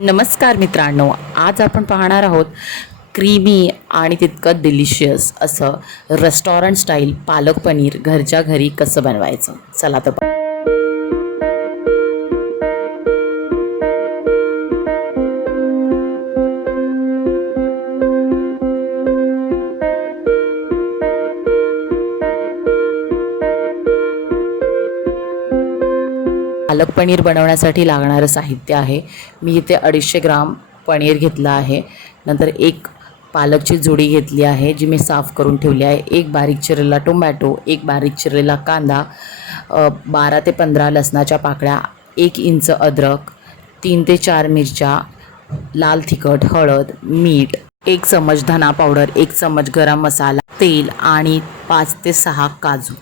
नमस्कार मित्रांनो, आज आपण पाहणार आहोत क्रीमी आणि तितकं डिलिशियस असं रेस्टॉरंट स्टाईल पालक पनीर घरच्या घरी कसं बनवायचं. चला तर पालक पनीर बनवण्यासाठी लागणारं साहित्य आहे. मी इथे 250 ग्राम पनीर घेतलं आहे. नंतर एक पालकची जुडी घेतली आहे जी मी साफ करून ठेवली आहे. एक बारीक चिरलेला टोमॅटो, एक बारीक चिरलेला कांदा, 12 ते 15 लसणाच्या पाकळ्या, 1 इंच अद्रक, 3 ते 4 मिरच्या, लाल तिखट, हळद, मीठ, 1 चमच धना पावडर, 1 चमच गरम मसाला, तेल आणि 5 ते 6 काजू.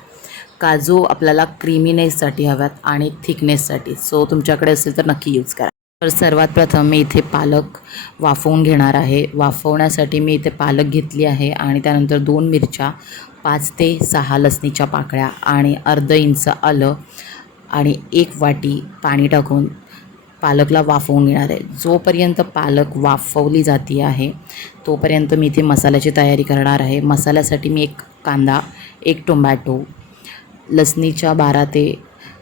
काजू आपल्याला क्रीमीनेससाठी हव्यात आणि थिकनेससाठी, सो तुमच्याकडे असेल तर नक्की यूज करा. तर सर्वात प्रथम मी इथे पालक वाफवून घेणार आहे. वाफवण्यासाठी मी इथे पालक घेतली आहे आणि त्यानंतर 2 मिरच्या, 5 ते 6 लसणीच्या पाकळ्या आणि अर्धा इंच आलं आणि 1 वाटी पाणी टाकून पालकला वाफवून घेणार आहे. जोपर्यंत पालक वाफवली जाती आहे तोपर्यंत मी इथे मसाल्याची तयारी करणार आहे. मसाल्यासाठी मी 1 कांदा, 1 टोमॅटो, लसणीच्या 12 ते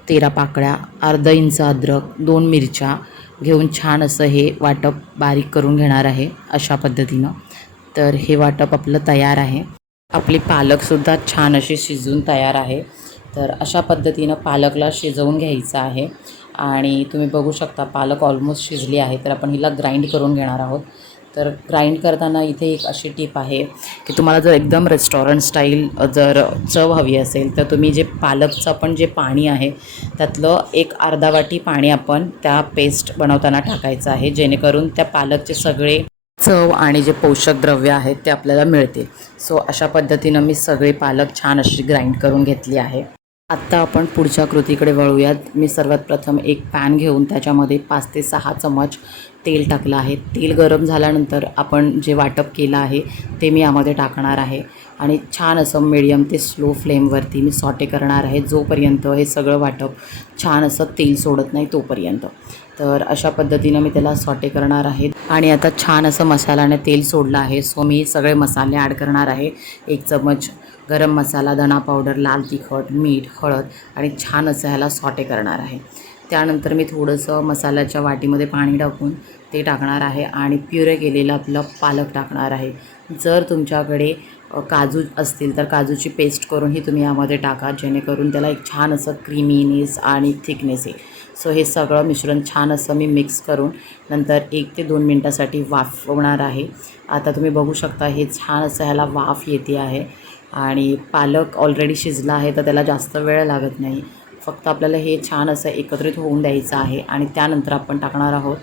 13 पाकळ्या, अर्धा इंच अद्रक, 2 मिरच्या घेऊन छान असं हे वाटप बारीक करून घेणार आहे अशा पद्धतीनं. तर हे वाटप आपलं तयार आहे. आपली पालकसुद्धा छान अशी शिजून तयार आहे. तर अशा पद्धतीनं पालकला शिजवून घ्यायचं आहे आणि तुम्ही बघू शकता पालक ऑलमोस्ट शिजली आहे. तर आपण हिला ग्राइंड करून घेणार आहोत. तर ग्राइंड करताना इथे एक अशी टिप आहे की तुम्हाला जर एकदम रेस्टॉरंट स्टाईल जर चव हवी असेल तर तुम्ही जे पालकचं पण जे पाणी आहे त्यातलं एक अर्धा वाटी पाणी आपण त्या पेस्ट बनवताना टाकायचं आहे, जेणेकरून त्या पालकचे सगळे चव आणि जे पोषक द्रव्य आहेत ते आपल्याला मिळतील. सो अशा पद्धतीनं मी सगळे पालक छान अशी ग्राइंड करून घेतली आहे. आत्ता आपण पुढच्या कृतीकडे वळूयात. मी सर्वात प्रथम एक पॅन घेऊन त्याच्यामध्ये 5 ते 6 चमच तेल टाकलं आहे. तेल गरम झाल्यानंतर आपण जे वाटप केलं आहे ते मी यामध्ये टाकणार आहे आणि छान असं मीडियम ते स्लो फ्लेमवरती मी सॉटे करणार आहे जोपर्यंत हे सगळं वाटप छान असं तेल सोडत नाही तोपर्यंत. तर अशा पद्धतीनं मी त्याला सॉटे करणार आहे आणि आता छान असं मसाल्याने तेल सोडलं आहे. सो मी सगळे मसाले ॲड करणार आहे. 1 चमच गरम मसाला, धना पावडर, लाल तिखट, मीठ, हळद आणि छान असं ह्याला सॉटे करणार आहे. त्यानंतर मी थोडंसं मसाल्याच्या वाटीमध्ये पाणी टाकून ते टाकणार आहे आणि प्युरे केलेलं आपलं पालक टाकणार आहे. जर तुमच्याकडे काजू असतील तर काजूची पेस्ट करूनही तुम्ही यामध्ये टाका, जेणेकरून त्याला एक छान असं क्रीमीनेस आणि थिकनेस येईल. सो हे सगळं मिश्रण छान असं मी मिक्स करून नंतर 1 ते 2 मिनटासाठी वाफवणार आहे. आता तुम्ही बघू शकता हे छान असं ह्याला वाफ येते आहे आणि पालक ऑलरेडी शिजला आहे तर त्याला जास्त वेळ लागत नाही. फक्त आपल्याला हे छान असं एकत्रित होऊन द्यायचं आहे आणि त्यानंतर आपण टाकणार आहोत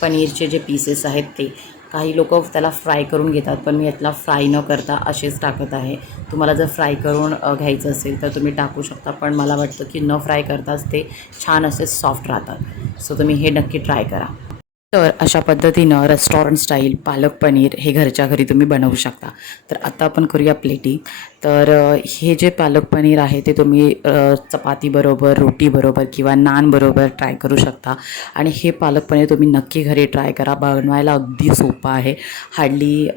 पनीरचे जे पीसेस आहेत ते. काही लोक त्याला फ्राय करून घेतात, पण मी यातला फ्राय न करता असेच टाकत आहे. तुम्हाला जर फ्राय करून घ्यायचं असेल तर तुम्ही टाकू शकता, पण मला वाटतं की न फ्राय करताच ते छान असे सॉफ्ट राहतात. सो तुम्ही हे नक्की ट्राय करा. तर अशा पद्धतीनं रेस्टॉरंट स्टाईल पालक पनीर हे घरच्या घरी तुम्ही बनवू शकता. तर आता आपण करूया प्लेटिंग. तर हे जे पालक पनीर आहे ते तुम्ही चपातीबरोबर, रोटीबरोबर किंवा नानबरोबर ट्राय करू शकता आणि हे पालक पनीर तुम्ही नक्की घरी ट्राय करा. बनवायला अगदी सोपं आहे. हार्डली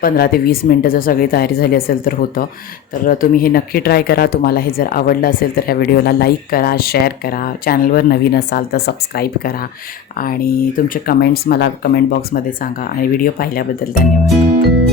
15 ते 20 मिनटं जर सगळी तयारी झाली असेल तर होतं. तर तुम्ही हे नक्की ट्राय करा. तुम्हाला हे जर आवडलं असेल तर ह्या व्हिडिओला लाईक करा, शेअर करा. चॅनलवर नवीन असाल तर सबस्क्राईब करा आणि तुमचे कमेंट्स मला कमेंट बॉक्समध्ये सांगा आणि व्हिडिओ पाहिल्याबद्दल धन्यवाद.